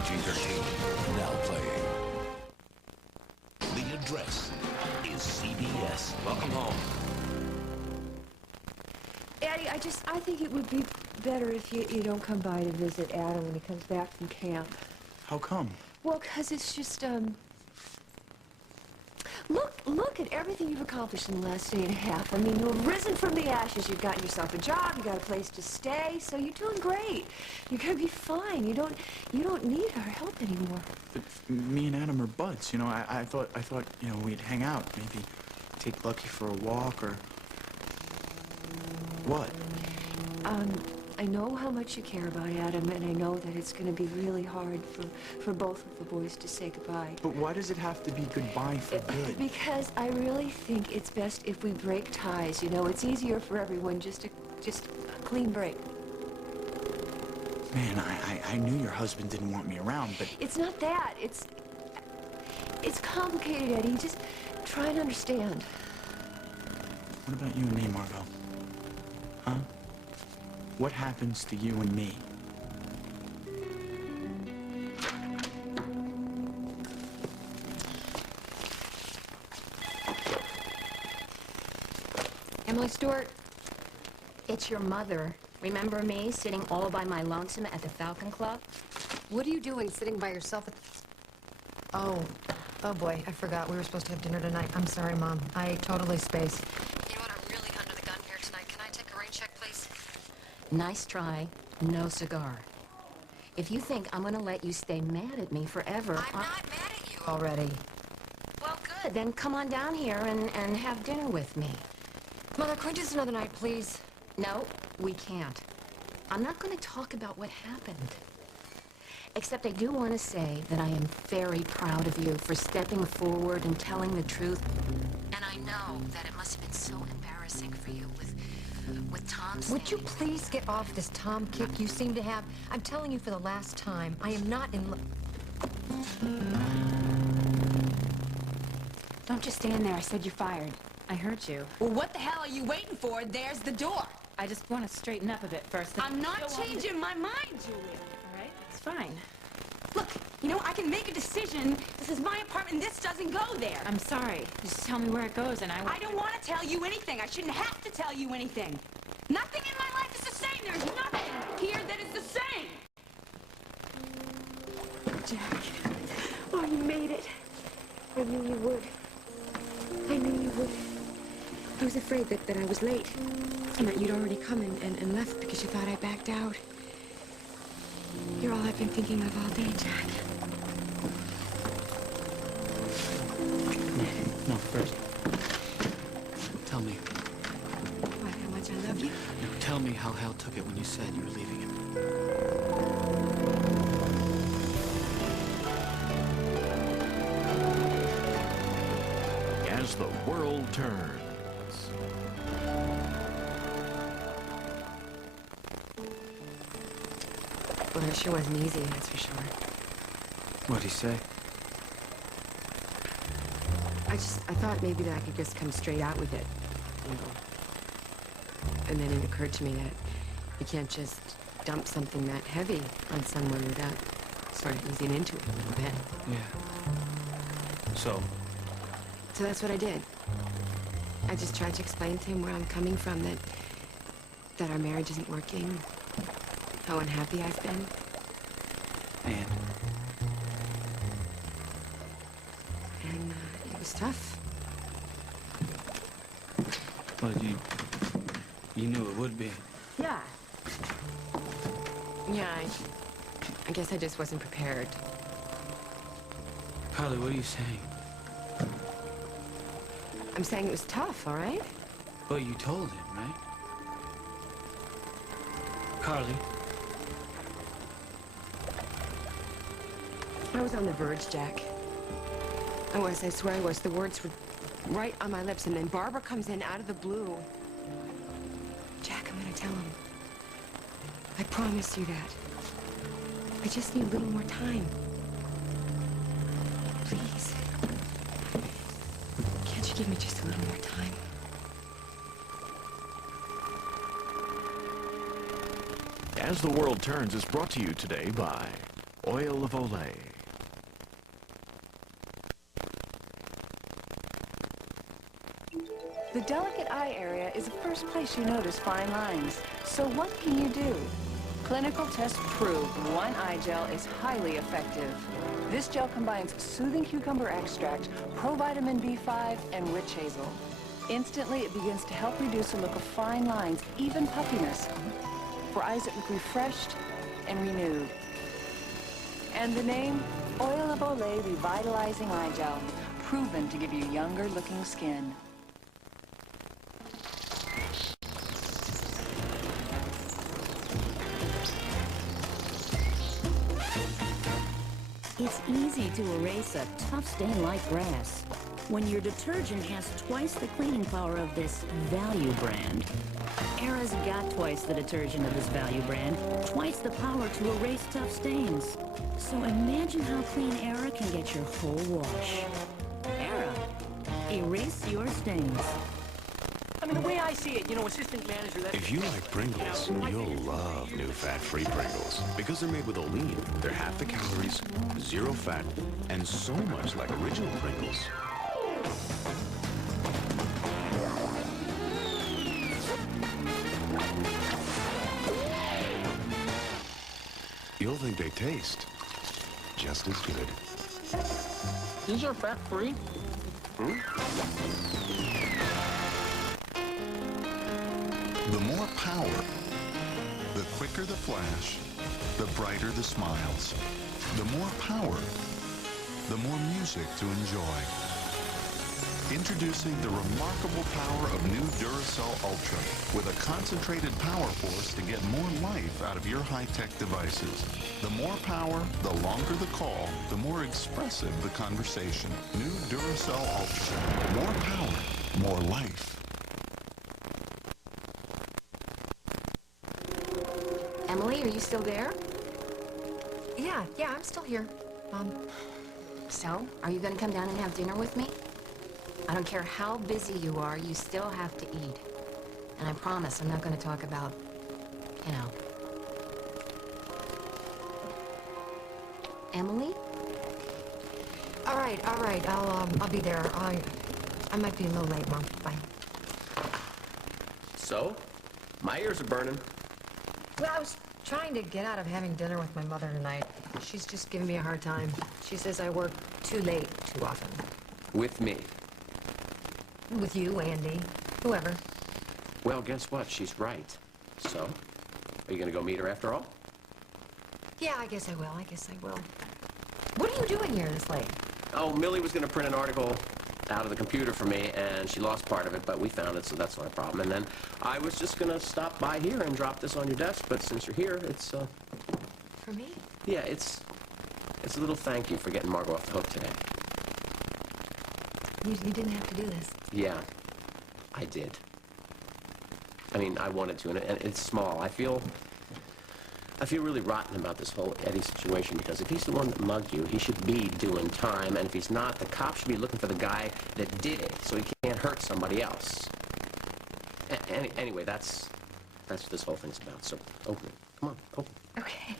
PG-13. Now playing. The address is CBS. Welcome home. Eddie, I think it would be better if you don't come by to visit Adam when he comes back from camp. How come? Well, 'cause it's just, Look at everything you've accomplished in the last day and a half. I mean, you've risen from the ashes. You've gotten yourself a job. You got a place to stay. So you're doing great. You're gonna be fine. You don't need our help anymore. But me and Adam are buds, you know. I thought, you know, we'd hang out, maybe take Lucky for a walk or what? I know how much you care about Adam, and I know that it's going to be really hard for both of the boys to say goodbye. But why does it have to be goodbye for good? Because I really think it's best if we break ties, you know. It's easier for everyone just a clean break. Man, I knew your husband didn't want me around, but... It's not that. It's complicated, Eddie. Just try and understand. What about you and me, Margot? Huh? What happens to you and me? Emily Stewart, it's your mother. Remember me sitting all by my lonesome at the Falcon Club? What are you doing sitting by yourself at the... Oh boy, I forgot. We were supposed to have dinner tonight. I'm sorry, Mom. I totally spaced. You know what? I'm really under the gun here tonight. Can I take a rain check, please? Nice try. No cigar. If you think I'm gonna let you stay mad at me forever... I'm not mad at you already. Well, good. Then come on down here and have dinner with me. Mother, can we do this another night, please? No, we can't. I'm not gonna talk about what happened. Except I do want to say that I am very proud of you for stepping forward and telling the truth. And I know that it must have been so embarrassing for you with Tom standing. Would you please get off this Tom kick you seem to have? I'm telling you for the last time, I am not in love. Don't just stand there. I said you're fired. I heard you. Well, what the hell are you waiting for? There's the door. I just want to straighten up a bit first. I'm not changing my mind, Julia. All right, it's fine. Look, you know, I can make a decision. This is my apartment. This doesn't go there. I'm sorry. Just tell me where it goes and I don't want to tell you anything. I shouldn't have to tell you anything. Nothing in my life is the same. There's nothing here that is the same. Jack. Oh, you made it. I knew you would. I knew you would. I was afraid that I was late. And that you'd already come and left because you thought I backed out. You're all I've been thinking of all day, Jack. No, first. Tell me. What, how much I love you? No, tell me how Hal took it when you said you were leaving him. As the world turns. Well, it sure wasn't easy, that's for sure. What'd he say? I thought maybe that I could just come straight out with it, you know. And then it occurred to me that you can't just dump something that heavy on someone without sort of easing into it a little bit. Yeah. So that's what I did. I just tried to explain to him where I'm coming from, that our marriage isn't working, how unhappy I've been. And it was tough. Well, you knew it would be. Yeah. Yeah, I guess I just wasn't prepared. Carly, what are you saying? I'm saying it was tough, all right? Well, you told him, right? Carly? I was on the verge, Jack. I was, I swear I was. The words were right on my lips, and then Barbara comes in out of the blue. Jack, I'm gonna tell him. I promise you that. I just need a little more time. Please. Can't you give me just a little more time? As the World Turns is brought to you today by Oil of Olay. The delicate eye area is the first place you notice fine lines. So what can you do? Clinical tests prove one eye gel is highly effective. This gel combines soothing cucumber extract, provitamin B5, and witch hazel. Instantly, it begins to help reduce the look of fine lines, even puffiness, for eyes that look refreshed and renewed. And the name, Oil of Olay Revitalizing Eye Gel, proven to give you younger-looking skin. It's easy to erase a tough stain like grass when your detergent has twice the cleaning power of this value brand. Era's got twice the detergent of this value brand, twice the power to erase tough stains. So imagine how clean Era can get your whole wash. Era, erase your stains. I mean, the way I see it, you know, assistant manager, that... If you like Pringles, you'll love new fat-free Pringles. Because they're made with Olean, they're half the calories, zero fat, and so much like original Pringles. You'll think they taste just as good. These are fat-free? The more power, the quicker the flash, the brighter the smiles. The more power, the more music to enjoy. Introducing the remarkable power of new Duracell Ultra with a concentrated power force to get more life out of your high-tech devices. The more power, the longer the call, the more expressive the conversation. New Duracell Ultra. More power, more life. Emily, are you still there? Yeah, I'm still here. So, are you gonna come down and have dinner with me? I don't care how busy you are, you still have to eat. And I promise I'm not gonna talk about, you know. Emily? All right, I'll be there. I might be a little late, Mom. Bye. So? My ears are burning. Well, I was trying to get out of having dinner with my mother tonight. She's just giving me a hard time. She says I work too late too often. With me. With you, Andy, whoever. Well, guess what? She's right. So? Are you gonna go meet her after all? Yeah, I guess I will. What are you doing here this late? Oh, Millie was gonna print an article out of the computer for me, and she lost part of it, but we found it, so that's not a problem. And then I was just gonna stop by here and drop this on your desk, but since you're here, it's, For me? yeah, it's a little thank you for getting Margot off the hook today. You didn't have to do this. Yeah, I did. I mean, I wanted to, and it's small. I feel really rotten about this whole Eddie situation, because if he's the one that mugged you, he should be doing time, and if he's not, the cops should be looking for the guy that did it, so he can't hurt somebody else. Anyway, that's what this whole thing's about, so open it. Come on, open it. Okay.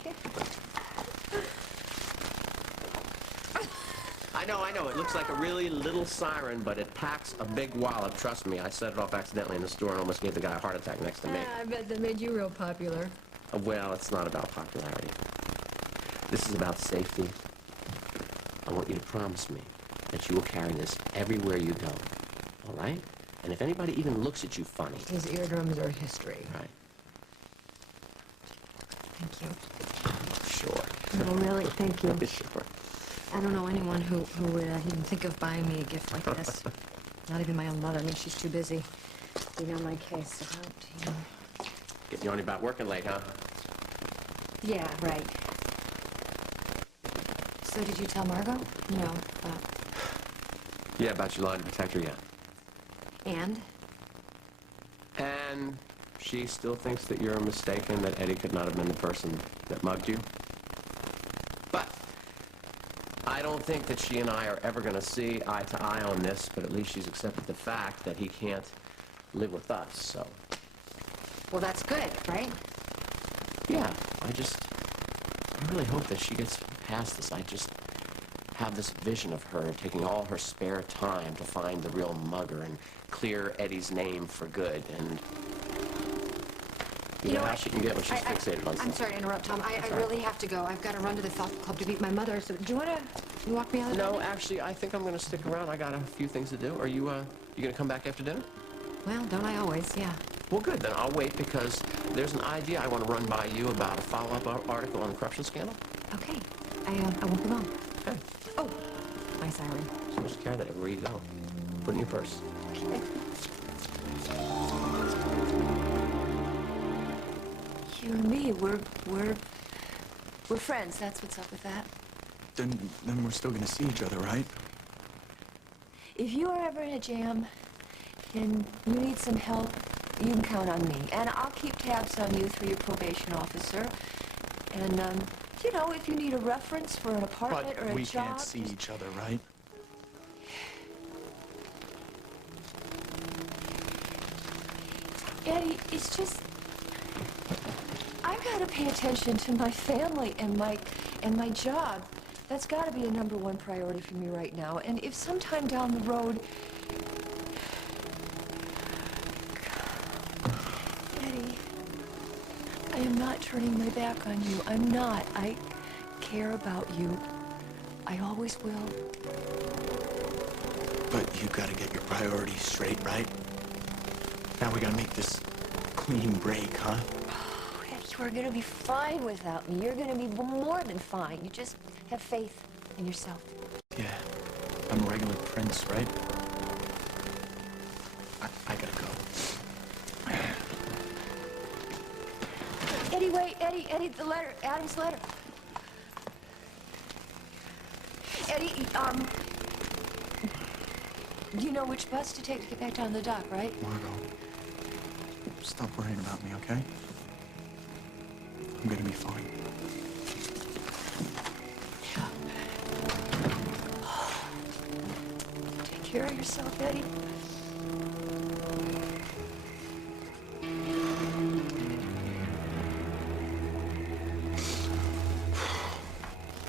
I know, it looks like a really little siren, but it packs a big wallop. Trust me, I set it off accidentally in the store and almost gave the guy a heart attack next to me. I bet that made you real popular. Well, it's not about popularity. This is about safety. I want you to promise me that you will carry this everywhere you go, all right? And if anybody even looks at you funny... His eardrums are history. Right. Thank you. Sure. No, really, thank you. Sure. I don't know anyone who would even think of buying me a gift like this. Not even my own mother. I mean, she's too busy being on my case about, you know. Getting you on about working late, huh? Yeah, right. So did you tell Margot? No. Yeah, about your line to protect her, yeah. And? And she still thinks that you're mistaken, that Eddie could not have been the person that mugged you. But I don't think that she and I are ever going to see eye to eye on this, but at least she's accepted the fact that he can't live with us, so... Well, that's good, right? Yeah, I really hope that she gets past this. I just have this vision of her taking all her spare time to find the real mugger and clear Eddie's name for good. And you know how she can get when she's fixated on something. I'm sorry to interrupt, Tom. I really have to go. I've got to run to the golf club to meet my mother. So do you want to walk me out? No, actually, I think I'm going to stick around. I got a few things to do. Are you you going to come back after dinner? Well, don't I always? Yeah. Well, good. Then I'll wait because there's an idea I want to run by you about a follow-up article on the corruption scandal. Okay. I won't be long. Okay. Oh, my siren. So much to carry that everywhere you go. Put it in your purse. Okay. You and me, we're friends. That's what's up with that. Then we're still gonna see each other, right? If you are ever in a jam and you need some help, you can count on me. And I'll keep tabs on you through your probation officer. And, you know, if you need a reference for an apartment or a job... But we can't see each other, right? Eddie, it's just... I've got to pay attention to my family and my job. That's got to be a #1 priority for me right now. And if sometime down the road... Eddie, I am not turning my back on you. I'm not. I care about you. I always will. But you gotta get your priorities straight, right? Now we gotta make this clean break, huh? Oh, Eddie, you are gonna be fine without me. You're gonna be more than fine. You just have faith in yourself. Yeah, I'm a regular prince, right? I gotta go. Eddie, wait, Eddie, the letter, Adam's letter. Eddie, you know which bus to take to get back down to the dock, right? Margot, stop worrying about me, okay? I'm gonna be fine. Take care of yourself, Eddie.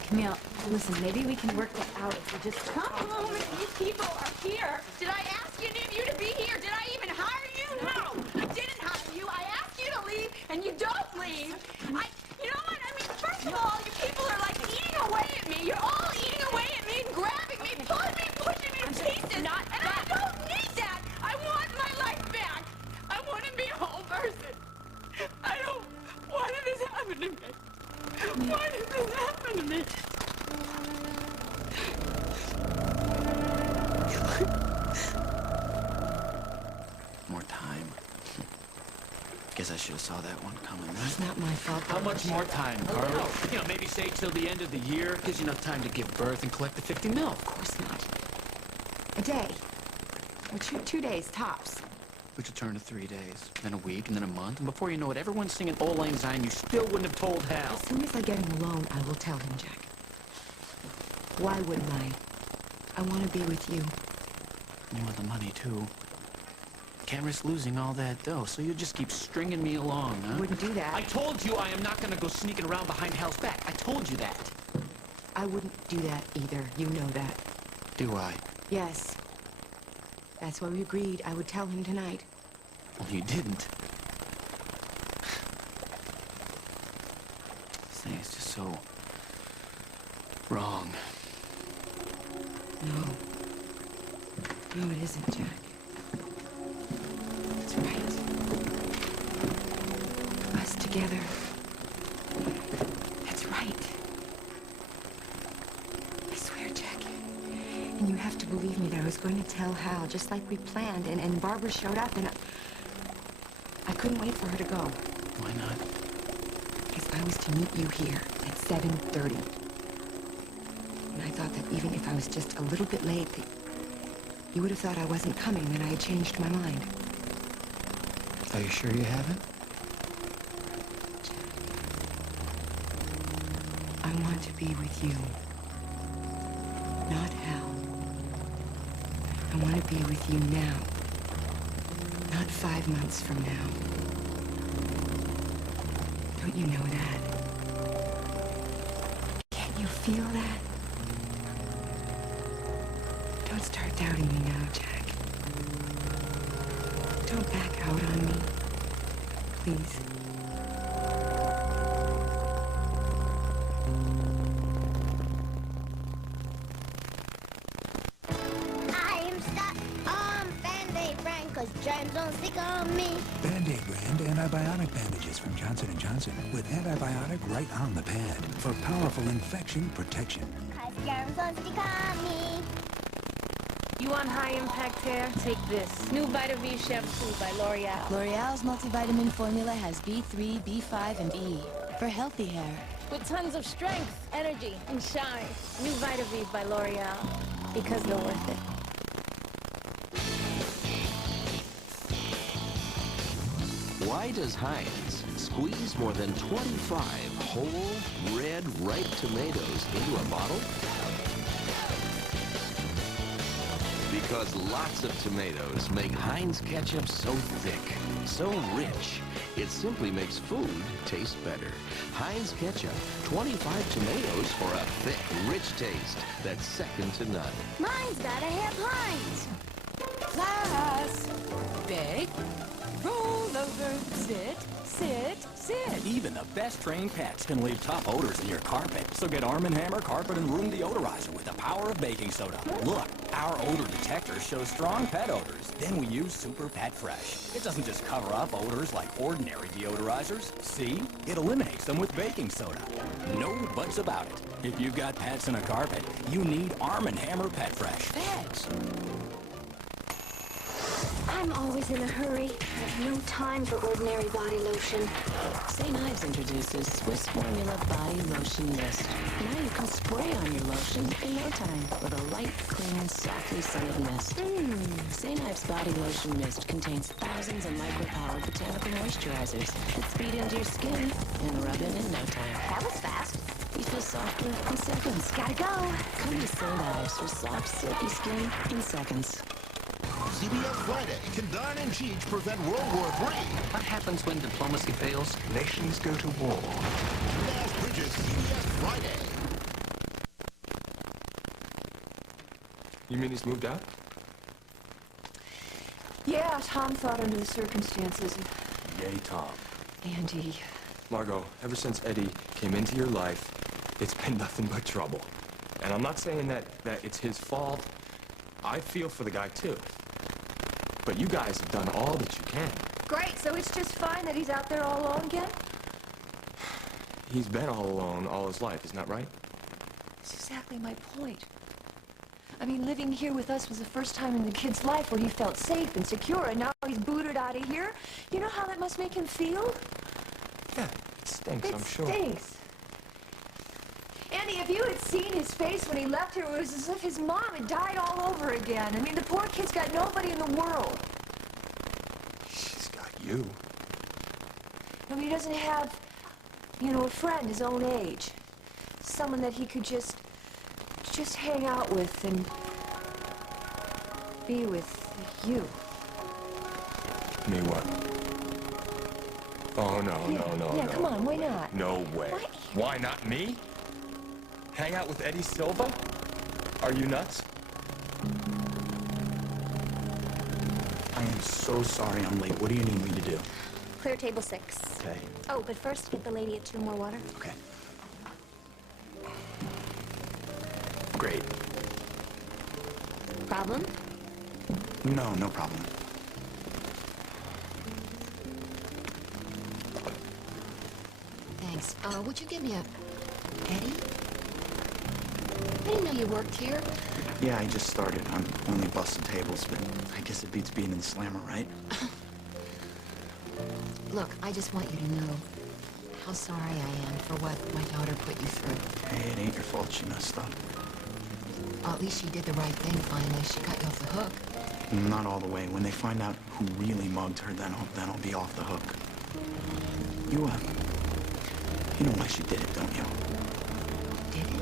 Camille, listen, maybe we can work that out if we just come home and these people are here. Did I ask any of you to be here? Did I even hire you? No, I didn't hire you. I asked you to leave, and you don't leave. You know what? I mean, first of all, you people are like eating away at me. You're all eating away at me, grabbing me, pulling me, pushing me to pieces. And I don't need that. I want my life back. I want to be a whole person. I don't. Why did this happen to me? Why did this happen to me? More time. Guess I should have saw that one coming, right? It's not my fault. How much more time, Carl? You know, maybe say till the end of the year. Gives you enough time to give birth and collect the 50 mil. Of course not. A day. Or two days, tops. Which will turn to 3 days, then a week, and then a month. And before you know it, everyone's singing Auld Lang Syne. You still wouldn't have told Hal. As soon as I get him alone, I will tell him, Jack. Why wouldn't I? I want to be with you. You want the money, too. Can't risk losing all that dough, so you just keep stringing me along, huh? Wouldn't do that. I told you I am not going to go sneaking around behind Hal's back. I told you that. I wouldn't do that either. You know that. Do I? Yes. That's why we agreed I would tell him tonight. Well, you didn't. This thing is just so... wrong. No. No, it isn't, Jack. It's right. Us together. That's right. I swear, Jack. And you have to believe me that I was going to tell Hal, just like we planned, and Barbara showed up, and I couldn't wait for her to go. Why not? Because I was to meet you here at 7:30. And I thought that even if I was just a little bit late, that you would have thought I wasn't coming, that I had changed my mind. Are you sure you haven't? I want to be with you. Not Hal. I want to be with you now. Not 5 months from now. Don't you know that? feel that? Don't start doubting me now, Jack. Don't back out on me. Please. I am stuck on Band-Aid brand 'cause germs don't stick on me. Band-Aid brand antibiotic bandages from Johnson & Johnson with antibiotic right on the pad for powerful infection protection. 'Cause germs don't stick on me. You want high-impact hair? Take this. New Vita-V shampoo by L'Oreal. L'Oreal's multivitamin formula has B3, B5, and E for healthy hair. With tons of strength, energy, and shine. New Vita-V by L'Oreal. Because they're worth it. Why does Heinz squeeze more than 25 whole, red, ripe tomatoes into a bottle? Because lots of tomatoes make Heinz ketchup so thick, so rich, it simply makes food taste better. Heinz ketchup, 25 tomatoes for a thick, rich taste that's second to none. Mine's gotta have Heinz. Class. Beg. Roll over. Sit. Sit. Sit. Even the best trained pets can leave tough odors in your carpet. So get Arm & Hammer Carpet and Room Deodorizer with the power of baking soda. Look, our odor detector shows strong pet odors. Then we use Super Pet Fresh. It doesn't just cover up odors like ordinary deodorizers. See? It eliminates them with baking soda. No buts about it. If you've got pets in a carpet, you need Arm & Hammer Pet Fresh. Pets. I'm always in a hurry. I have no time for ordinary body lotion. St. Ives introduces Swiss Formula Body Lotion Mist. Now you can spray on your lotion in no time with a light, clean, softly scented mist. St. Ives Body Lotion Mist contains thousands of micro-powered botanical moisturizers that speed into your skin and rub in no time. That was fast. You feel softer in seconds. Gotta go. Come to St. Ives for soft, silky skin in seconds. CBS Friday. Can Don and Cheech prevent World War III? What happens when diplomacy fails? Nations go to war. Nash Bridges, CBS Friday. You mean he's moved out? Yeah, Tom thought under the circumstances. Yay, Tom. Andy. Margot, ever since Eddie came into your life, it's been nothing but trouble. And I'm not saying that it's his fault. I feel for the guy, too. But you guys have done all that you can. Great, so it's just fine that he's out there all alone again? He's been all alone all his life, isn't that right? That's exactly my point. I mean, living here with us was the first time in the kid's life where he felt safe and secure, and now he's booted out of here. You know how that must make him feel? Yeah, it stinks, I'm sure. It stinks. Andy, if you had seen his face when he left here, it was as if his mom had died all over again. I mean, the poor kid's got nobody in the world. She's got you. I mean, he doesn't have, you know, a friend his own age. Someone that he could just hang out with and be with you. Me what? Oh, no, no. Yeah, come on, why not? No way. Why not me? Hang out with Eddie Silva? Are you nuts? I am so sorry I'm late. What do you need me to do? Clear table 6. Okay. Oh, but first, get the lady 2 more water. Okay. Great. Problem? No, no problem. Thanks. Would you give me a... Eddie? I didn't know you worked here. Yeah, I just started. I'm only busting tables, but I guess it beats being in the slammer, right? Look, I just want you to know how sorry I am for what my daughter put you through. Hey, it ain't your fault she messed up. Well, at least she did the right thing finally. She got you off the hook. Not all the way. When they find out who really mugged her, then I'll be off the hook. You know why she did it, don't you? Did it?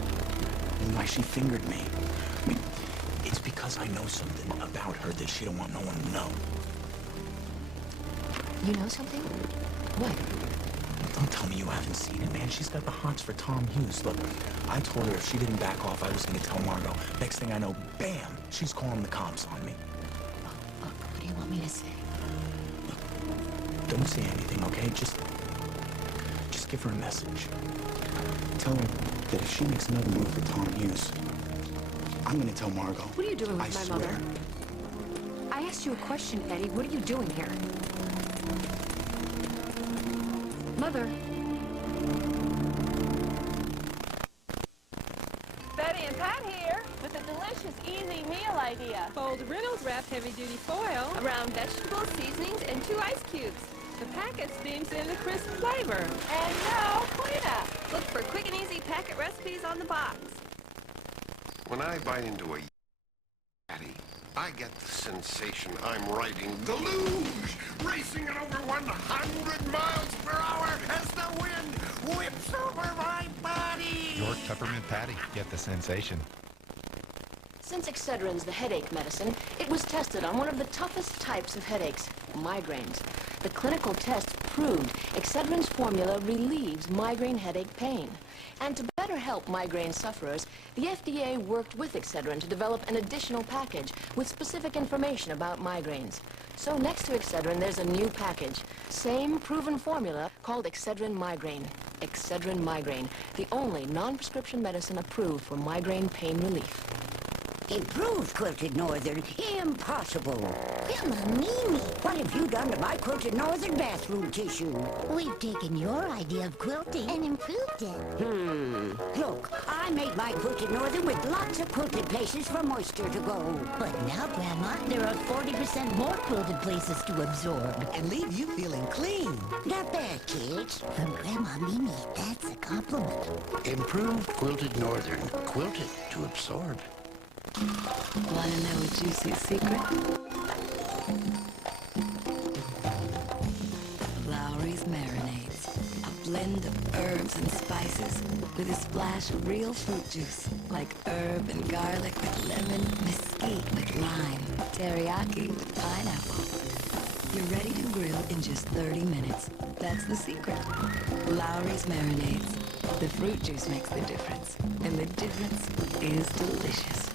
And why she fingered me. I mean, it's because I know something about her that she don't want no one to know. You know something? What? Don't tell me you haven't seen it, man. She's got the hots for Tom Hughes. Look, I told her if she didn't back off, I was gonna tell Margot. Next thing I know, bam, she's calling the cops on me. Look, what do you want me to say? Don't say anything, okay? Just give her a message. Tell her that if she makes another move for Tom Hughes, I'm gonna tell Margot. What are you doing with I my swear. mother? I asked you a question, Eddie. What are you doing here? Mother. Betty and Pat here with a delicious, easy meal idea. Fold Reynolds wrapped heavy-duty foil around vegetables, seasonings, and 2 ice cubes. The packet steams in the crisp flavor. And no cleanup. Look for quick and easy packet recipes on the box. When I bite into a patty, I get the sensation I'm riding the luge, racing at over 100 miles per hour as the wind whips over my body. York Peppermint Patty. Get the sensation. Since Excedrin's the headache medicine, it was tested on one of the toughest types of headaches, migraines. The clinical tests proved Excedrin's formula relieves migraine headache pain. And to better help migraine sufferers, the FDA worked with Excedrin to develop an additional package with specific information about migraines. So next to Excedrin, there's a new package. Same proven formula called Excedrin Migraine. Excedrin Migraine, the only non-prescription medicine approved for migraine pain relief. Improved Quilted Northern? Impossible. Grandma Mimi, what have you done to my Quilted Northern bathroom tissue? We've taken your idea of quilting and improved it. Look, I made my Quilted Northern with lots of quilted places for moisture to go. But now, Grandma, there are 40% more quilted places to absorb. And leave you feeling clean. Not bad, kids. From Grandma Mimi, that's a compliment. Improved Quilted Northern. Quilted to absorb. Wanna know a juicy secret? Lowry's Marinades. A blend of herbs and spices with a splash of real fruit juice. Like herb and garlic with lemon, mesquite with lime, teriyaki with pineapple. You're ready to grill in just 30 minutes. That's the secret. Lowry's Marinades. The fruit juice makes the difference. And the difference is delicious.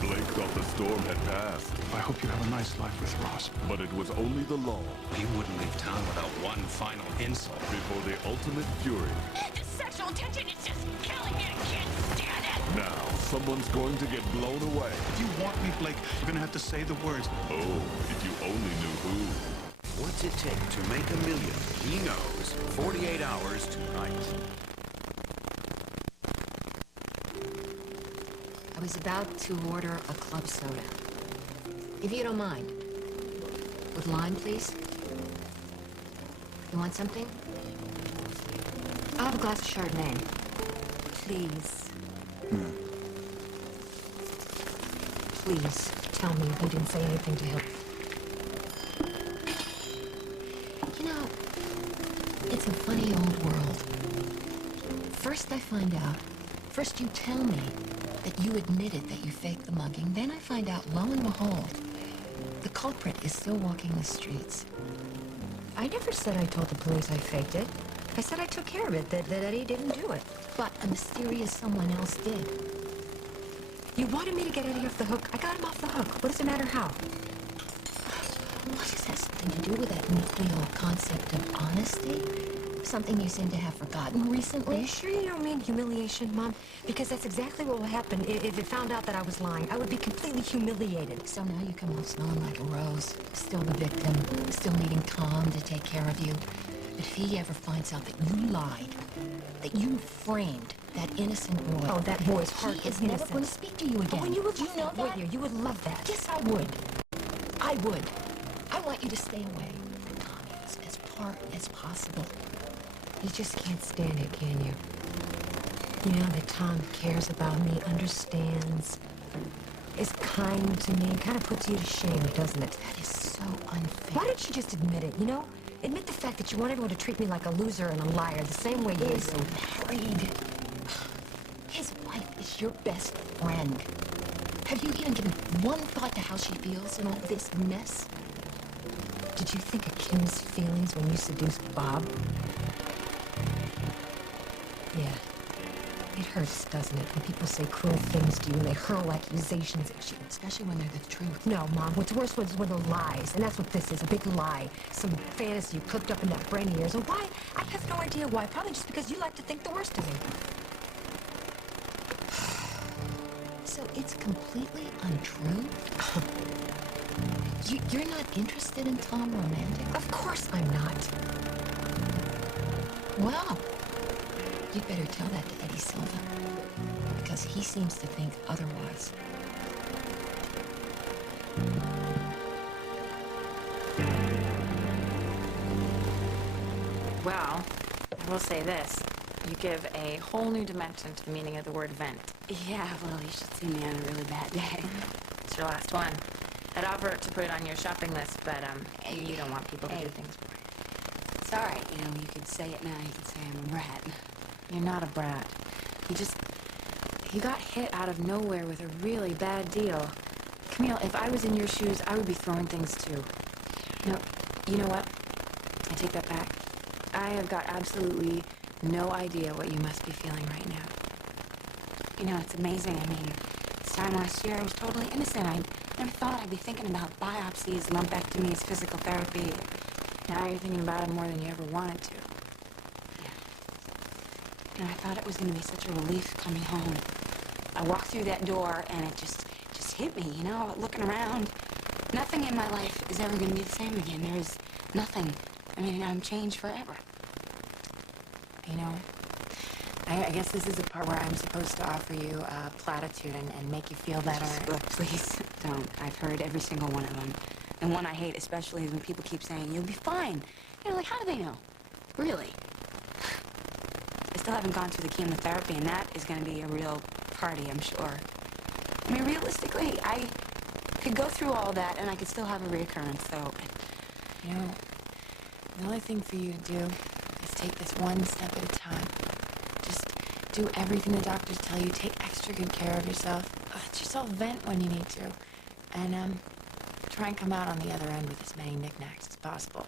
Blake thought the storm had passed. I hope you have a nice life with Ross. But it was only the lull. He wouldn't leave town without one final insult. Before the ultimate fury. This sexual tension is just killing me. I can't stand it. Now, someone's going to get blown away. If you want me, Blake, you're gonna have to say the words. Oh, if you only knew who. What's it take to make $1 million? He knows. 48 hours tonight. I was about to order a club soda. If you don't mind. With lime, please. You want something? I'll have a glass of Chardonnay. Please. Please, tell me you didn't say anything to him. You know, it's a funny old world. First I find out, first you tell me that you admitted that you faked the mugging. Then I find out, lo and behold, the culprit is still walking the streets. I never said I told the police I faked it. I said I took care of it, that Eddie didn't do it. But a mysterious someone else did. You wanted me to get Eddie off the hook. I got him off the hook. What does it matter how? What does that something to do with that nuclear concept of honesty? Something you seem to have forgotten recently? Are you sure you don't mean humiliation, Mom? Because that's exactly what will happen if it found out that I was lying. I would be completely humiliated. So now you come off smelling like a rose. Still the victim. Still needing Tom to take care of you. But if he ever finds out that you lied, that you framed that innocent boy... Oh, that boy's heart is innocent. He is never going to speak to you again. Oh, and you would know that? Would you? You would love that. Yes, I would. I would. I want you to stay away from Tommy as far as possible. You just can't stand it, can you? You know that Tom cares about me, understands, is kind to me. It kind of puts you to shame, doesn't it? That is so unfair. Why don't you just admit it, you know? Admit the fact that you want everyone to treat me like a loser and a liar, the same way you is do. married. His wife is your best friend. Have you even given one thought to how she feels in all this mess? Did you think of Kim's feelings when you seduced Bob? Yeah. It hurts, doesn't it, when people say cruel things to you and they hurl accusations at you. Especially when they're the truth. No, Mom. What's worse was when they're lies. And that's what this is, a big lie. Some fantasy you cooked up in that brain of yours. And why? I have no idea why. Probably just because you like to think the worst of me. So it's completely untrue? You're not interested in Tom romantic? Of course I'm not. Well, you'd better tell that to Eddie Silva, because he seems to think otherwise. Well, I will say this. You give a whole new dimension to the meaning of the word vent. Yeah, well, you should see me on a really bad day. It's your last one. I'd offer to put it on your shopping list, but you don't want people to do things for you. It's all right, you know, you could say it now, you could say I'm a brat. You're not a brat. You got hit out of nowhere with a really bad deal. Camille, if I was in your shoes, I would be throwing things too. No, you know what? I take that back. I have got absolutely no idea what you must be feeling right now. You know, it's amazing. I mean, this time last year I was totally innocent. I never thought I'd be thinking about biopsies, lumpectomies, physical therapy. Now you're thinking about it more than you ever wanted to. And I thought it was going to be such a relief coming home. I walked through that door and it just hit me, you know, looking around. Nothing in my life is ever going to be the same again. There is nothing. I mean, I'm changed forever. You know, I guess this is the part where I'm supposed to offer you a platitude and make you feel better. Look, please, don't. I've heard every single one of them. And one I hate especially is when people keep saying, you'll be fine. You know, like, how do they know? Really? I still haven't gone through the chemotherapy, and that is going to be a real party, I'm sure. I mean, realistically, I could go through all that, and I could still have a reoccurrence, so... You know, the only thing for you to do is take this one step at a time. Just do everything the doctors tell you. Take extra good care of yourself. Let yourself vent when you need to. And, try and come out on the other end with as many knickknacks as possible.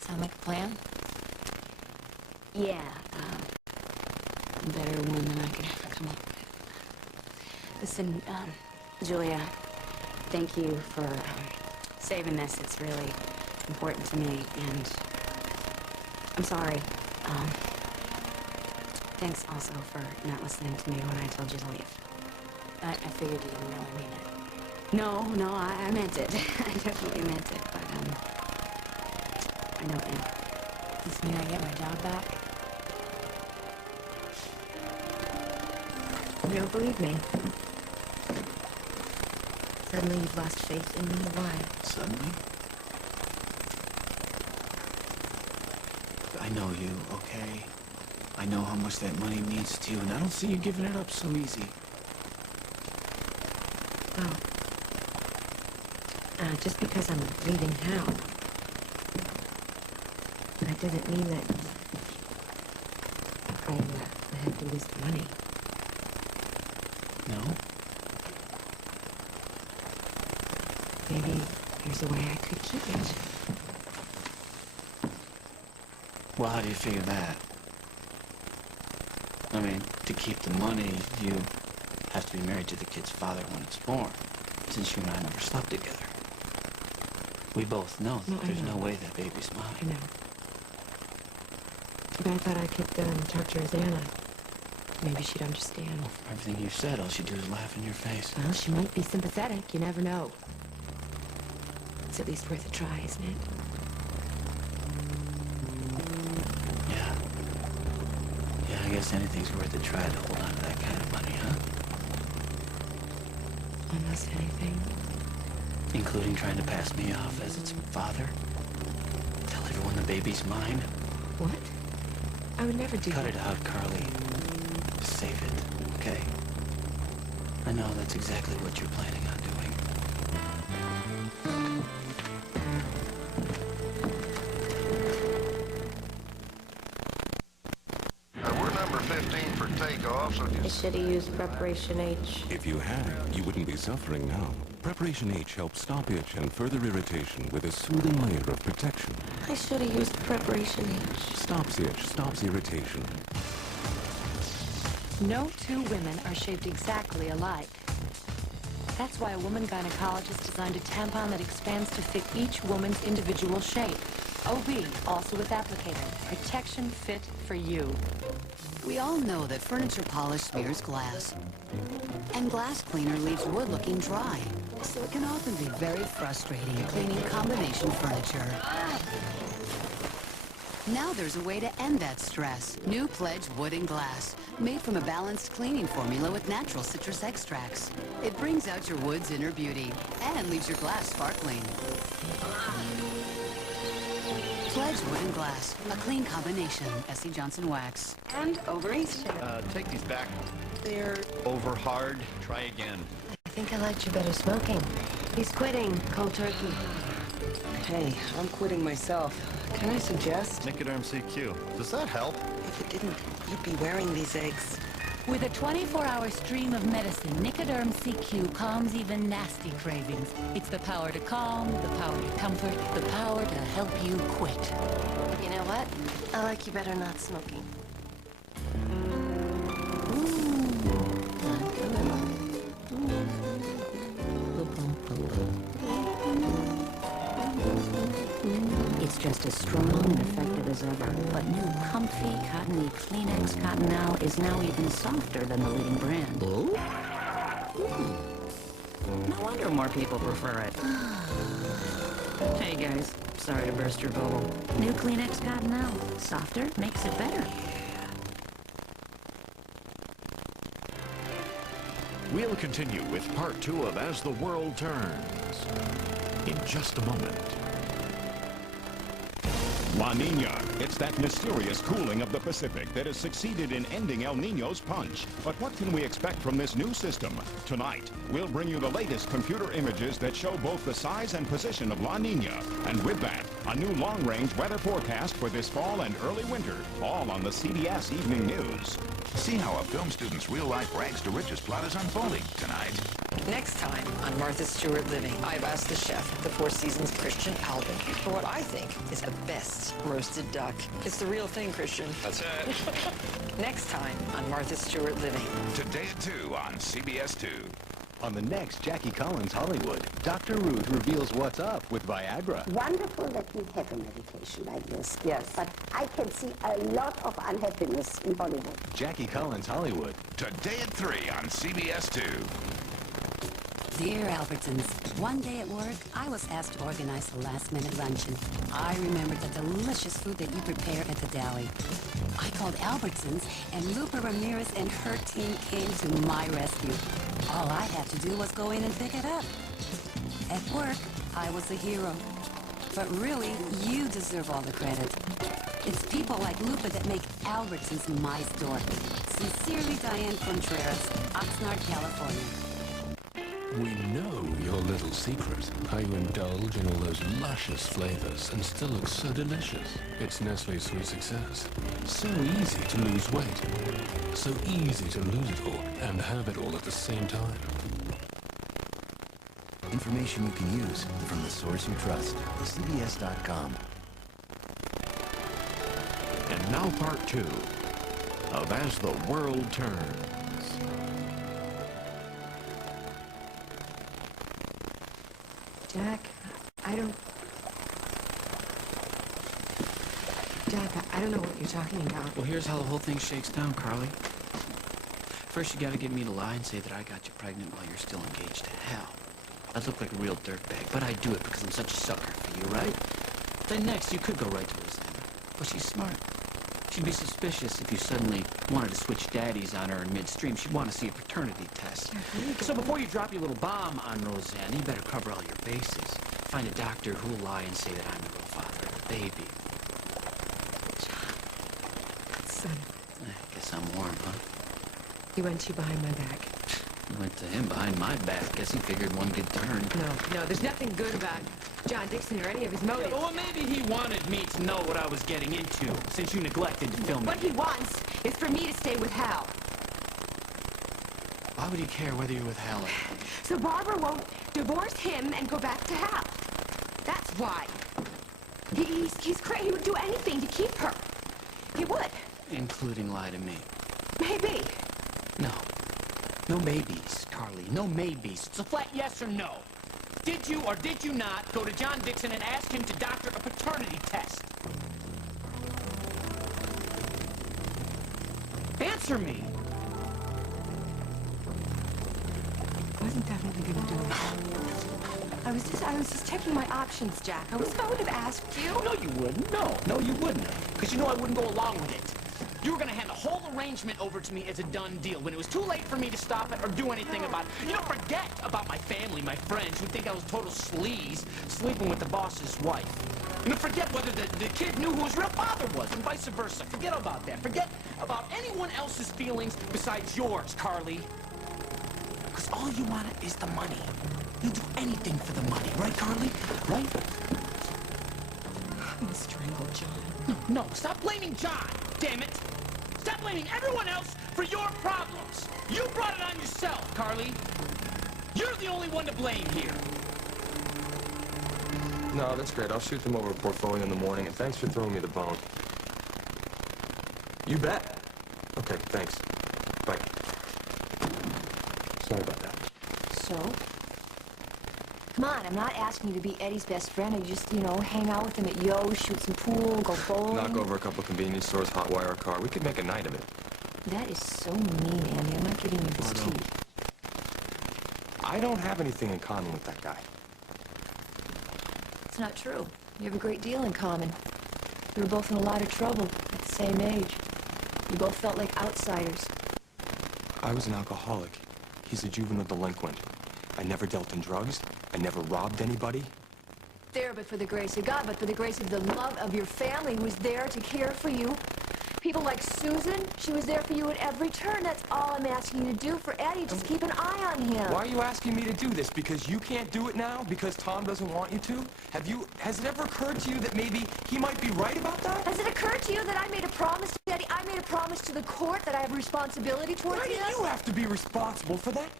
Sound like a plan? Yeah, a better one than I could ever come up with. Listen, Julia, thank you for saving this. It's really important to me, and I'm sorry. Thanks also for not listening to me when I told you to leave. I figured you didn't really mean it. No, I meant it. I definitely meant it, but, I don't know. Does this mean I get my job back? You don't believe me. Suddenly you've lost faith in me. Why? Suddenly? I know you, okay? I know how much that money means to you, and I don't see you giving it up so easy. Oh. Just because I'm leaving Hal, that doesn't mean that I have to lose the money. No? Maybe there's a way I could keep it. Well, how do you figure that? I mean, to keep the money, you have to be married to the kid's father when it's born, since you and I never slept together. We both know that there's no way that baby's mine. I know. But I thought I could talk to Rosanna. Maybe she'd understand. Well, from everything you've said, all she'd do is laugh in your face. Well, she might be sympathetic. You never know. It's at least worth a try, isn't it? Yeah, I guess anything's worth a try to hold on to that kind of money, huh? Almost anything. Including trying to pass me off as its father? Tell everyone the baby's mine? What? I would never do that. Cut it out, Carly. Save it, okay? I know that's exactly what you're planning on doing. We're number 15 for for takeoff, so I just... should have used Preparation H. If you had, you wouldn't be suffering now. Preparation H helps stop itch and further irritation with a soothing layer of protection. I should have used Preparation H. Stops itch, stops irritation. No two women are shaped exactly alike. That's why a woman gynecologist designed a tampon that expands to fit each woman's individual shape. OB, also with applicator. Protection fit for you. We all know that furniture polish smears glass. And glass cleaner leaves wood looking dry. So it can often be very frustrating cleaning combination furniture. Now there's a way to end that stress. New Pledge Wood and Glass. Made from a balanced cleaning formula with natural citrus extracts. It brings out your wood's inner beauty and leaves your glass sparkling. Pledge Wood and Glass. A clean combination. S.C. Johnson Wax. And ovaries. Take these back. They're over hard. Try again. I think I liked you better smoking. He's quitting, cold turkey. Hey, I'm quitting myself. Can I suggest? Nicoderm CQ. Does that help? If it didn't, you'd be wearing these eggs. With a 24-hour stream of medicine, Nicoderm CQ calms even nasty cravings. It's the power to calm, the power to comfort, the power to help you quit. You know what? I like you better not smoking. It's just as strong and effective as ever. But new comfy, cottony Kleenex Cottonelle is now even softer than the leading brand. No wonder more people prefer it. Hey guys, sorry to burst your bubble. New Kleenex Cottonelle. Softer makes it better. We'll continue with part 2 of As the World Turns in just a moment. La Nina. It's that mysterious cooling of the Pacific that has succeeded in ending El Niño's punch. But what can we expect from this new system? Tonight, we'll bring you the latest computer images that show both the size and position of La Nina. And with that, a new long-range weather forecast for this fall and early winter, all on the CBS Evening News. See how a film student's real-life rags-to-riches plot is unfolding tonight. Next time on Martha Stewart Living, I've asked the chef at the Four Seasons, Christian Albin, for what I think is the best roasted duck. It's the real thing, Christian. That's it. Next time on Martha Stewart Living. Today at 2 on CBS 2. On the next Jackie Collins Hollywood, Dr. Ruth reveals what's up with Viagra. Wonderful that we have a medication like this. Yes. But I can see a lot of unhappiness in Hollywood. Jackie Collins Hollywood. Today at 3 on CBS 2. Dear Albertsons, one day at work, I was asked to organize a last-minute luncheon. I remembered the delicious food that you prepare at the deli. I called Albertsons, and Lupa Ramirez and her team came to my rescue. All I had to do was go in and pick it up. At work, I was a hero. But really, you deserve all the credit. It's people like Lupa that make Albertsons my store. Sincerely, Diane Contreras, Oxnard, California. We know your little secret, how you indulge in all those luscious flavors and still look so delicious. It's Nestle's Sweet Success. So easy to lose weight. So easy to lose it all and have it all at the same time. Information you can use from the source you trust. CBS.com. And now part 2 of As the World Turns. Jack, I don't know what you're talking about. Well, here's how the whole thing shakes down, Carly. First, you gotta get me to lie and say that I got you pregnant while you're still engaged to Hal. I'd look like a real dirtbag, but I'd do it because I'm such a sucker for you, right? Then next, you could go right to Rosanna. But she's smart. She'd be suspicious if you suddenly wanted to switch daddies on her in midstream. She'd want to see a paternity test. So before you drop your little bomb on Rosanna, you better cover all your bases. Find a doctor who'll lie and say that I'm the real father of the baby. Son, I guess I'm warm, huh? you went too behind my back. Went to him behind my back. Guess he figured one good turn. No, there's nothing good about John Dixon or any of his motives. Yeah, well, maybe he wanted me to know what I was getting into, since you neglected to film What it. he wants is for me to stay with Hal. Why would he care whether you're with Hal or... So Barbara won't divorce him and go back to Hal. That's why. He's crazy. He would do anything to keep her. He would. Including lie to me. Maybe. No. No maybes, Carly. No maybes. It's a flat yes or no. Did you or did you not go to John Dixon and ask him to doctor a paternity test? Answer me. Wasn't definitely gonna do it. I was just checking my options, Jack. I would have asked you. No, you wouldn't. No, you wouldn't. Because you know I wouldn't go along with it. You were going to hand the whole arrangement over to me as a done deal when it was too late for me to stop it or do anything about it. You don't forget about my family, my friends, who think I was total sleaze sleeping with the boss's wife. You don't forget whether the kid knew who his real father was and vice versa. Forget about that. Forget about anyone else's feelings besides yours, Carly. Because all you want is the money. You'll do anything for the money, right, Carly? Right? I'm gonna strangle John. No, stop blaming John, damn it! Stop blaming everyone else for your problems! You brought it on yourself, Carly! You're the only one to blame here! No, that's great. I'll shoot them over a portfolio in the morning, and thanks for throwing me the bone. You bet. Okay, thanks. Bye. Sorry about that. So? Come on, I'm not asking you to be Eddie's best friend. I just, hang out with him at Yo's, shoot some pool, go bowling. Knock over a couple convenience stores, hotwire a car. We could make a night of it. That is so mean, Andy. I'm not giving you this tea. I don't have anything in common with that guy. It's not true. You have a great deal in common. You were both in a lot of trouble at the same age. You both felt like outsiders. I was an alcoholic. He's a juvenile delinquent. I never dealt in drugs. I never robbed anybody. There, but for the grace of God, but for the grace of the love of your family who was there to care for you. People like Susan, she was there for you at every turn. That's all I'm asking you to do for Eddie. Just keep an eye on him. Why are you asking me to do this? Because you can't do it now? Because Tom doesn't want you to? Has it ever occurred to you that maybe he might be right about that? Has it occurred to you that I made a promise to Eddie? I made a promise to the court that I have responsibility towards him? Why do you have to be responsible for that?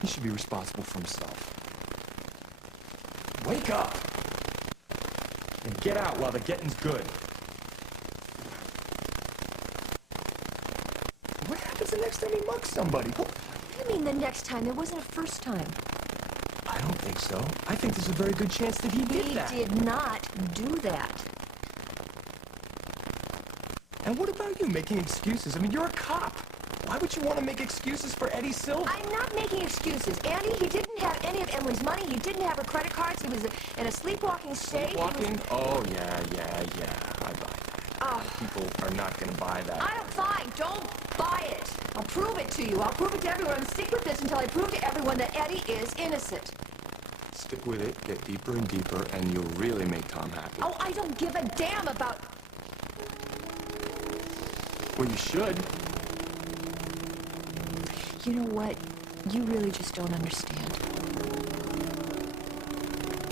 He should be responsible for himself. Wake up! And get out while the getting's good. What happens the next time he mugs somebody? What do you mean the next time? There wasn't a first time. I don't think so. I think there's a very good chance that he did that. He did not do that. And what about you making excuses? I mean, you're a cop. Why would you want to make excuses for Eddie Silva? I'm not making excuses. Andy, he didn't have any of Emily's money. He didn't have her credit cards. He was in a sleepwalking state. Sleepwalking? Oh, yeah. I buy that. People are not going to buy that. Fine, don't buy it. I'll prove it to you. I'll prove it to everyone. And stick with this until I prove to everyone that Eddie is innocent. Stick with it, get deeper and deeper, and you'll really make Tom happy. Oh, I don't give a damn about... Well, you should. You know what? You really just don't understand.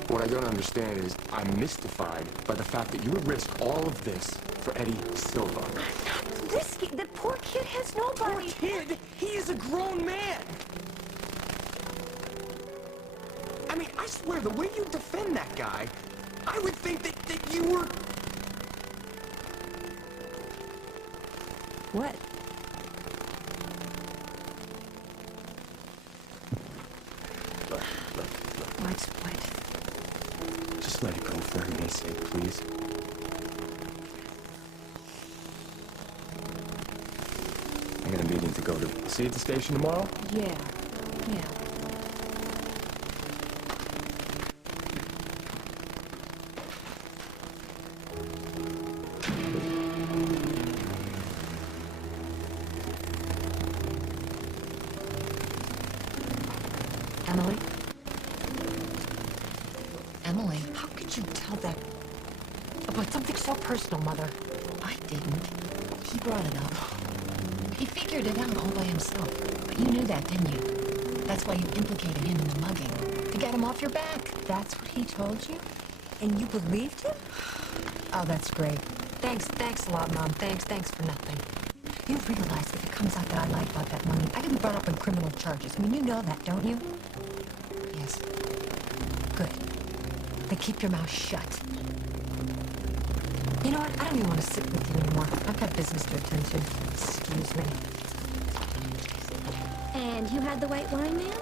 What I don't understand is I'm mystified by the fact that you would risk all of this for Eddie Silva. I'm not risking... The poor kid has nobody. Poor kid? He is a grown man. I mean, I swear, the way you defend that guy, I would think that you were... What? Look. What? Just let it go for everyone's sake, please. I got a meeting to go to. See you at the station tomorrow? Yeah. Emily, how could you tell that about something so personal, Mother? I didn't. He brought it up. He figured it out all by himself. But you knew that, didn't you? That's why you implicated him in the mugging. To get him off your back. That's what he told you? And you believed him? Oh, that's great. Thanks a lot, Mom. Thanks for nothing. You realize if it comes out that I lied about that money, I could be brought up on criminal charges. I mean, you know that, don't you? Yes. Good. Then keep your mouth shut. You know what? I don't even want to sit with you anymore. I've got business to attend to. Excuse me. And you had the white wine, ma'am?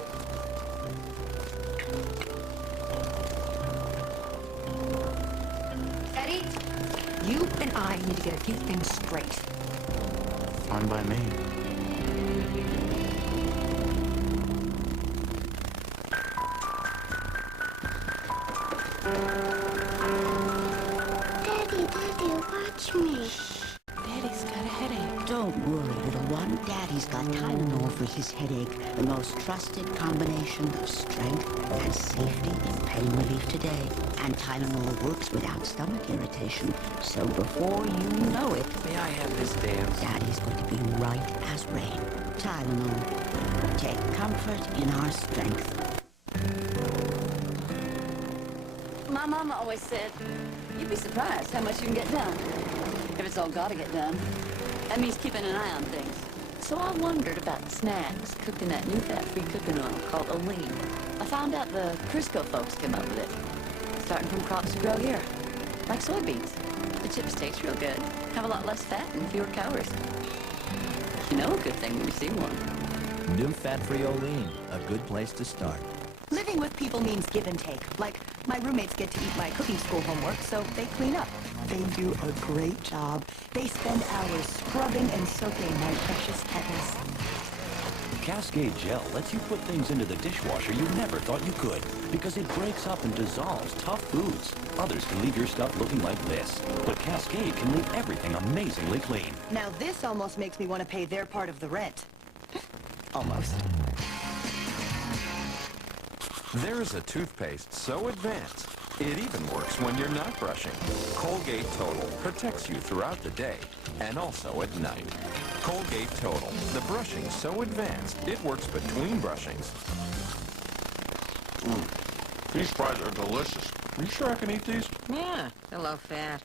Eddie, you and I need to get a few things straight. Fine by me. Daddy, watch me. Daddy's got a headache. Don't worry, little one. Daddy's got Tylenol for his headache, the most trusted combination of strength and safety in pain relief today. And Tylenol works without stomach irritation, so before you know it... May I have this dance? Daddy's going to be right as rain. Tylenol. Take comfort in our strength. My mama always said, you'd be surprised how much you can get done. If it's all gotta get done. That means keeping an eye on things. So I wondered about snacks cooked in that new fat-free cooking oil called Olean. I found out the Crisco folks came up with it. Starting from crops we grow here. Like soybeans. The chips taste real good. Have a lot less fat and fewer calories. You know a good thing when you see one. New fat-free Olean, a good place to start. Living with people means give and take. Like, my roommates get to eat my cooking school homework, so they clean up. They do a great job. They spend hours scrubbing and soaking my precious petals. Cascade Gel lets you put things into the dishwasher you never thought you could, because it breaks up and dissolves tough foods. Others can leave your stuff looking like this, but Cascade can leave everything amazingly clean. Now this almost makes me want to pay their part of the rent. Almost. There's a toothpaste so advanced, it even works when you're not brushing. Colgate Total protects you throughout the day and also at night. Colgate Total, the brushing so advanced, it works between brushings. These fries are delicious. Are you sure I can eat these? Yeah, they're low fat.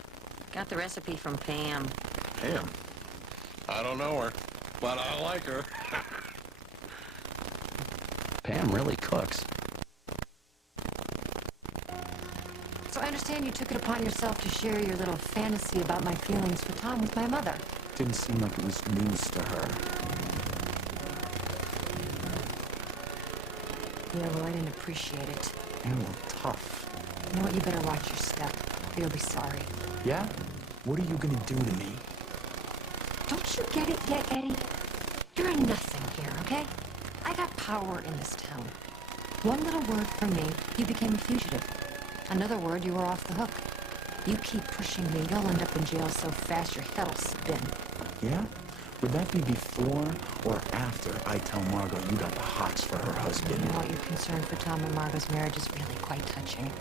Got the recipe from Pam. Pam? I don't know her, but I like her. Pam really cooks. So I understand you took it upon yourself to share your little fantasy about my feelings for Tom with my mother. Didn't seem like it was news to her. Yeah, well, I didn't appreciate it. Yeah, well, tough. You know what? You better watch your step. Or you'll be sorry. Yeah? What are you gonna do to me? Don't you get it yet, Eddie? You're a nothing here, okay? I got power in this town. One little word from me, you became a fugitive. Another word, you were off the hook. You keep pushing me, you'll end up in jail so fast your head'll spin. Yeah? Would that be before or after I tell Margot you got the hots for her husband? You know what, your concern for Tom and Margot's marriage is really quite touching.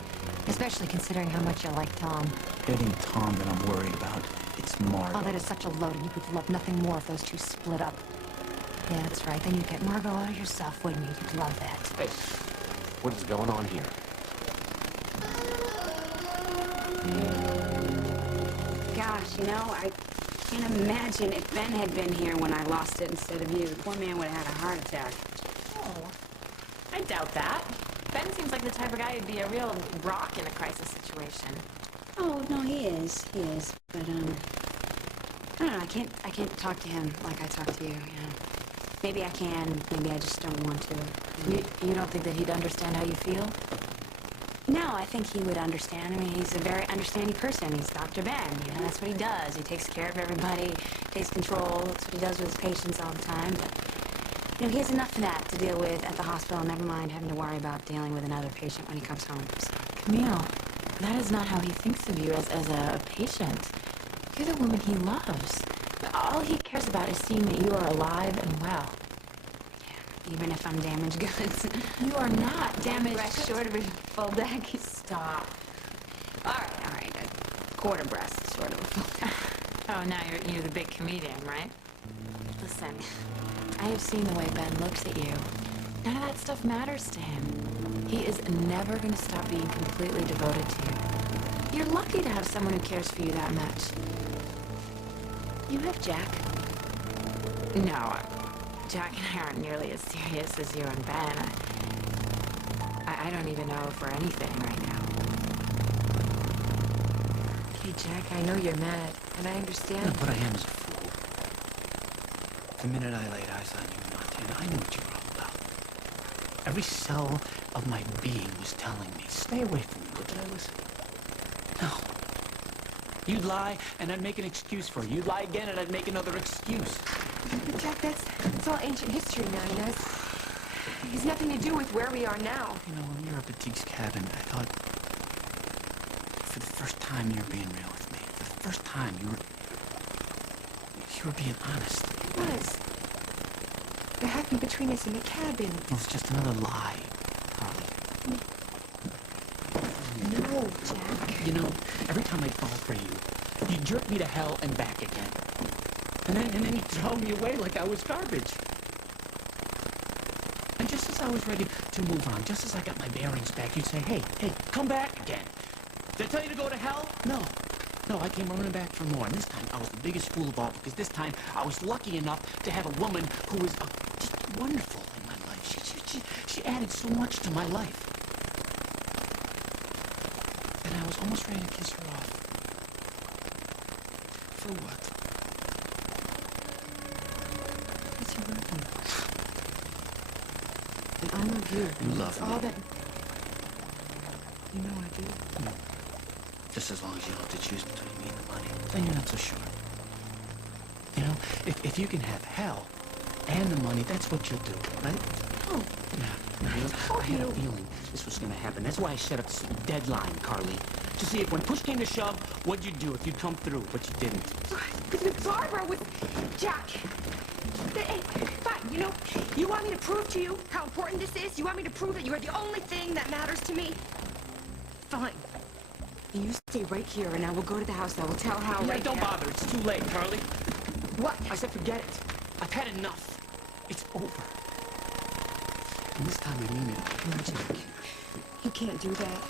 Especially considering how much you like Tom. It ain't Tom that I'm worried about. It's Margot. Oh, that is such a load, and you would love nothing more if those two split up. Yeah, that's right. Then you'd get Margot out of yourself, wouldn't you? You'd love that. Hey, what is going on here? Gosh, you know, I can't imagine if Ben had been here when I lost it instead of you. The poor man would have had a heart attack. Oh, I doubt that. Ben seems like the type of guy who'd be a real rock in a crisis situation. Oh, no, he is. He is. But, I don't know, I can't talk to him like I talk to you, you know. Maybe I can, maybe I just don't want to. You don't think that he'd understand how you feel? No, I think he would understand. I mean, he's a very understanding person. He's Dr. Ben, you know, that's what he does. He takes care of everybody, takes control. That's what he does with his patients all the time. But, you know, he has enough of that to deal with at the hospital, never mind having to worry about dealing with another patient when he comes home. So. Camille, that is not how he thinks of you as a patient. You're the woman he loves. All he cares about is seeing that you are alive and well. Yeah, even if I'm damaged goods. You are not damaged breast short of a full deck. Stop. All right. A quarter breast, sort of a full deck. Oh, now you're the big comedian, right? Listen, I have seen the way Ben looks at you. None of that stuff matters to him. He is never going to stop being completely devoted to you. You're lucky to have someone who cares for you that much. You have Jack? No, Jack and I aren't nearly as serious as you and Ben. I don't even know if we're anything right now. Hey, Jack, I know you're mad, and I understand. No, what I am is a fool. The minute I laid eyes on you in Montana, I knew what you were all about. Every cell of my being was telling me, stay away from me, but did I listen? No. You'd lie, and I'd make an excuse for you. You'd lie again, and I'd make another excuse. But Jack, that's all ancient history now, you know? It has nothing to do with where we are now. You know, when you were up at Deke's cabin, I thought, for the first time you were being real with me. For the first time you were being honest. It was. What happened between us in the cabin? It was just another lie, Carly. No, Jack. You know, every time I'd fall for you, you'd jerk me to hell and back again. And then you'd throw me away like I was garbage. And just as I was ready to move on, just as I got my bearings back, you'd say, hey, come back again. Did I tell you to go to hell? No, I came running back for more. And this time, I was the biggest fool of all, because this time, I was lucky enough to have a woman who was just wonderful in my life. She added so much to my life. And I was almost ready to kiss her off. For what? Because you love me. And I love you. You love me. All that... You know I do. No. Just as long as you don't have to choose between me and the money, then you're not so sure. You know, if you can have hell and the money, that's what you'll do, right? Oh. Yeah. I had a feeling this was going to happen. That's why I set up this deadline, Carly. To see if when push came to shove, what'd you do if you'd come through, but you didn't. With Barbara, with Jack. Hey, fine, you know, you want me to prove to you how important this is? You want me to prove that you are the only thing that matters to me? Fine. You stay right here, and I will go to the house, and I will tell Hal right Don't now. bother. It's too late, Carly. What? I said forget it. I've had enough. It's over. And this time I mean it. No, Jack. You can't do that.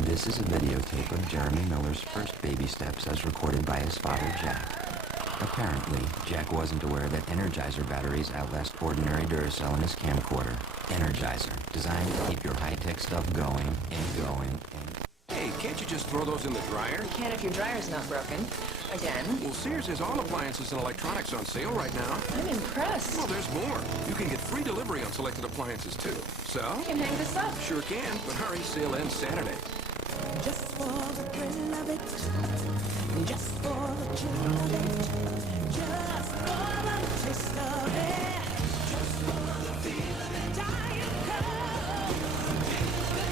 This is a videotape of Jeremy Miller's first baby steps as recorded by his father, Jack. Apparently, Jack wasn't aware that Energizer batteries outlast ordinary Duracell in his camcorder. Energizer, designed to keep your high-tech stuff going and going and... Hey, can't you just throw those in the dryer? You can if your dryer's not broken. Again. Well, Sears has all appliances and electronics on sale right now. I'm impressed. Well, there's more. You can get free delivery on selected appliances, too. So? You can hang this up. Sure can, but hurry, sale ends Saturday. Just for the thrill of it, just for the chill of it, just for the taste of it, just for the feel of it, Diet Coke.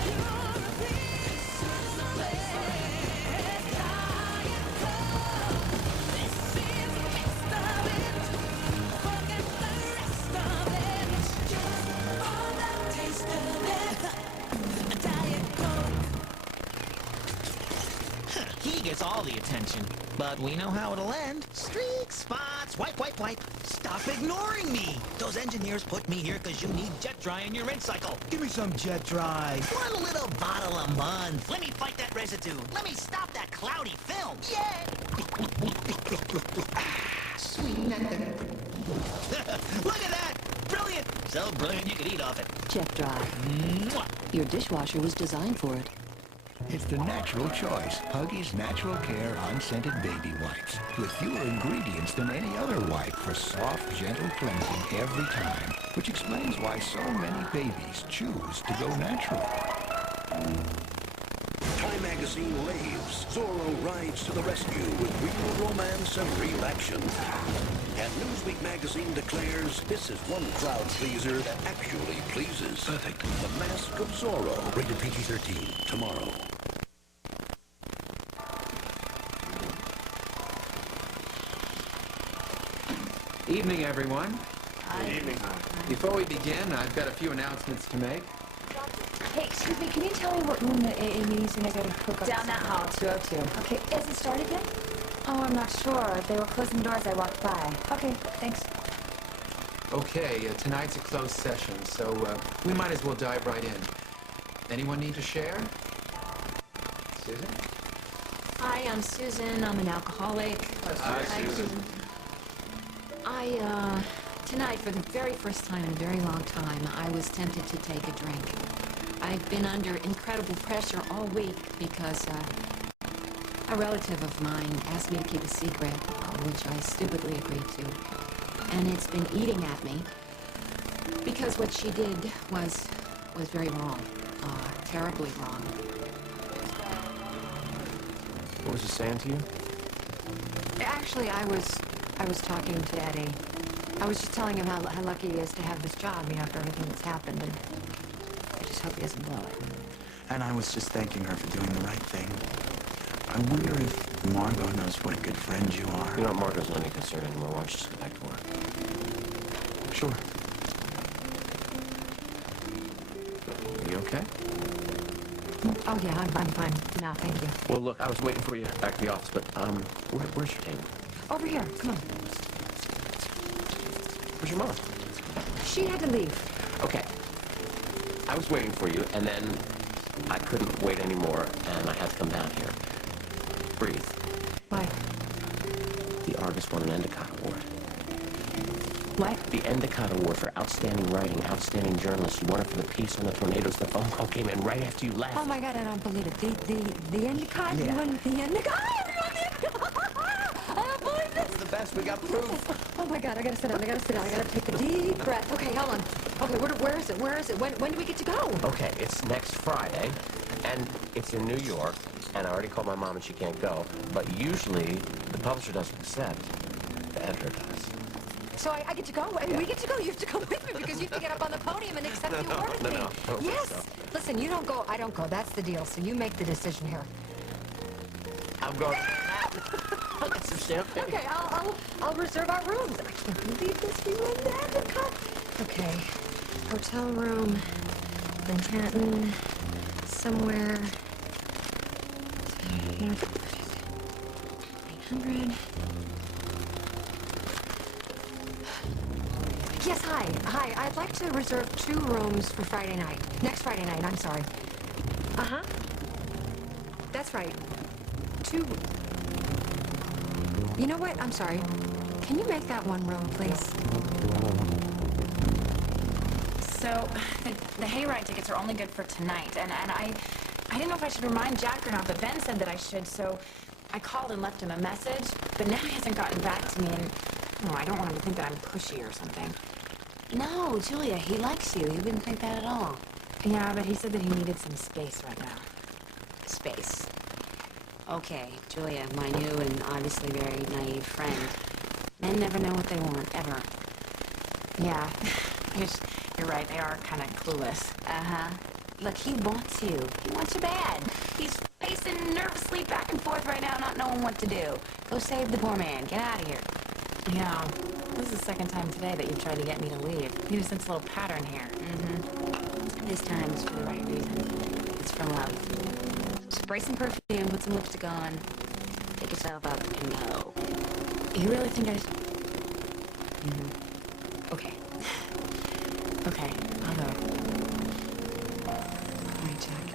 You're a piece of it, Diet Coke. This is a taste of it, forget the rest of it, just for the taste of it, Diet Coke. He gets all the attention, but we know how it'll end. Streaks, spots, wipe, wipe, wipe. Stop ignoring me. Those engineers put me here because you need jet dry in your rinse cycle. Give me some jet dry. One little bottle a month. Let me fight that residue. Let me stop that cloudy film. Yeah. Sweet nectar. Look at that. Brilliant. So brilliant you could eat off it. Jet dry. Mwah. Your dishwasher was designed for it. It's the natural choice. Huggies Natural Care Unscented Baby Wipes. With fewer ingredients than any other wipe for soft, gentle cleansing every time. Which explains why so many babies choose to go natural. Time Magazine raves. Zorro rides to the rescue with real romance and real action. And Newsweek magazine declares this is one crowd pleaser that actually pleases. Perfect. The Mask of Zorro. Rated PG-13. Tomorrow. Evening, everyone. Good evening. Before we begin, I've got a few announcements to make. Hey, excuse me, can you tell me what room the AA meeting's in? I gotta hook up. Down that hall, 202. Okay, has it started yet? Oh, I'm not sure. They were closing doors. I walked by. Okay, thanks. Okay, tonight's a closed session, so we might as well dive right in. Anyone need to share? Susan? Hi, I'm Susan. I'm an alcoholic. Hi, Susan. Tonight, for the very first time in a very long time, I was tempted to take a drink. I've been under incredible pressure all week because a relative of mine asked me to keep a secret, which I stupidly agreed to. And it's been eating at me because what she did was very wrong, terribly wrong. What was she saying to you? Actually, I was talking to Eddie. I was just telling him how lucky he is to have this job, you know, after everything that's happened, and I just hope he doesn't blow it. And I was just thanking her for doing the right thing. I wonder if Margot knows what a good friend you are. You know, Margot's not any concern anymore. Why don't you just go back to work? Sure. Are you okay? Oh, yeah, I'm fine. No, thank you. Well, look, I was waiting for you back at the office, but, where's your table? Over here, come on. Where's your mom? She had to leave. Okay. I was waiting for you, and then I couldn't wait anymore, and I had to come down here. Breathe. Why? The Argus won an Endicott Award. What? The Endicott Award for outstanding writing, outstanding journalist. You won it for the piece on the tornadoes. The phone call came in right after you left. Oh my God, I don't believe it. The Endicott? Yeah. You won the Endicott? I don't believe this. It's the best. We got proof. Oh my God, I gotta sit down. I gotta take a deep breath. Okay, hold on. Okay, where is it? Where is it? When do we get to go? Okay, it's next Friday, and it's in New York, and I already called my mom and she can't go, but usually the publisher doesn't accept. The editor does. So I get to go, and we get to go. You have to go with me because you have to get up on the podium and accept the award with me. No, I don't think Yes. so. Listen, you don't go, I don't go. That's the deal. So you make the decision here. I'm going. Get some champagne. Okay, I'll reserve our rooms. I can't believe this. We won the Endicott. Okay, hotel room, Manhattan, somewhere. 800. Yes, hi. I'd like to reserve 2 rooms for Friday night. Next Friday night, I'm sorry. Uh-huh. That's right. 2. You know what? I'm sorry. Can you make that 1 room, please? So, the hayride tickets are only good for tonight, and I didn't know if I should remind Jack or not, but Ben said that I should, so I called and left him a message, but now he hasn't gotten back to me, and I don't want him to think that I'm pushy or something. No, Julia, he likes you. He wouldn't think that at all. Yeah, but he said that he needed some space right now. Space. Okay, Julia, my new and obviously very naive friend. Men never know what they want, ever. Yeah, you're right, they are kind of clueless. Uh-huh. Look, he wants you. He wants you bad. He's pacing nervously back and forth right now, not knowing what to do. Go save the poor man. Get out of here. Yeah, this is the second time today that you've tried to get me to leave. You sense a little pattern here. Mm-hmm. This time it's for the right reason. It's for love. Spray some perfume, put some lipstick on, pick yourself up, and go. You really think I should... Mm-hmm. Okay. Okay, I'll go. All right, Jack.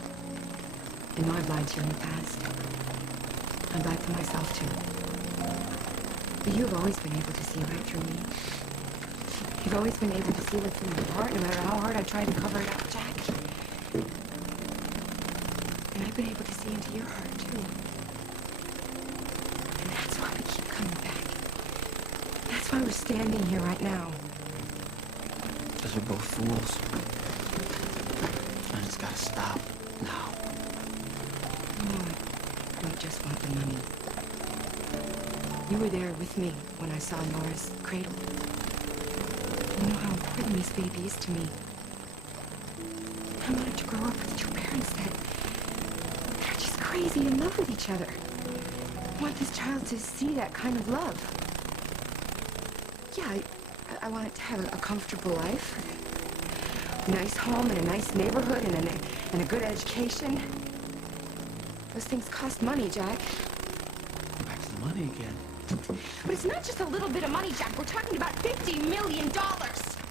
I know I've lied to you in the past. I've lied to myself, too. But you've always been able to see right through me. You've always been able to see what's in my heart, no matter how hard I tried to cover it up, Jack. And I've been able to see into your heart, too. And that's why we keep coming back. That's why we're standing here right now. Because we're both fools. And it's gotta stop now. No, I just want the money. You were there with me when I saw Nora's cradle. You know how important this baby is to me. I wanted to grow up with 2 parents that are just crazy in love with each other. I want this child to see that kind of love. Yeah, I want it to have a comfortable life. A nice home and a nice neighborhood and a good education. Those things cost money, Jack. Go back to the money again. But it's not just a little bit of money, Jack. We're talking about $50 million,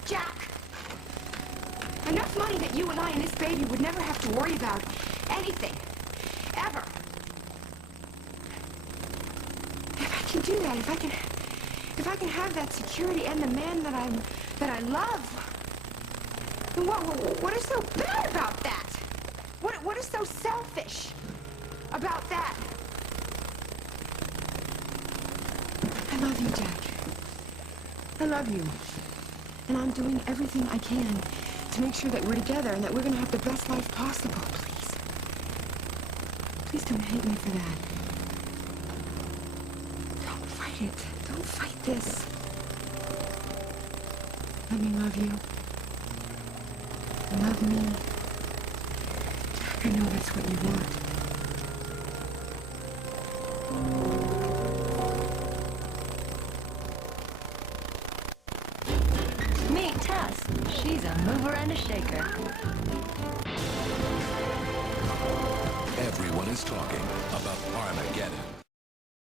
Jack. Enough money that you and I and this baby would never have to worry about anything. Ever. If I can do that, if I can have that security and the man that I love, then what is so bad about that? What is so selfish about that? I love you, Jack. I love you. And I'm doing everything I can to make sure that we're together and that we're going to have the best life possible, please. Please don't hate me for that. Don't fight it. Don't fight this. Let me love you. Love me. Jack, I know that's what you want. Meet Tess. She's a mover and a shaker. Everyone is talking about Armageddon.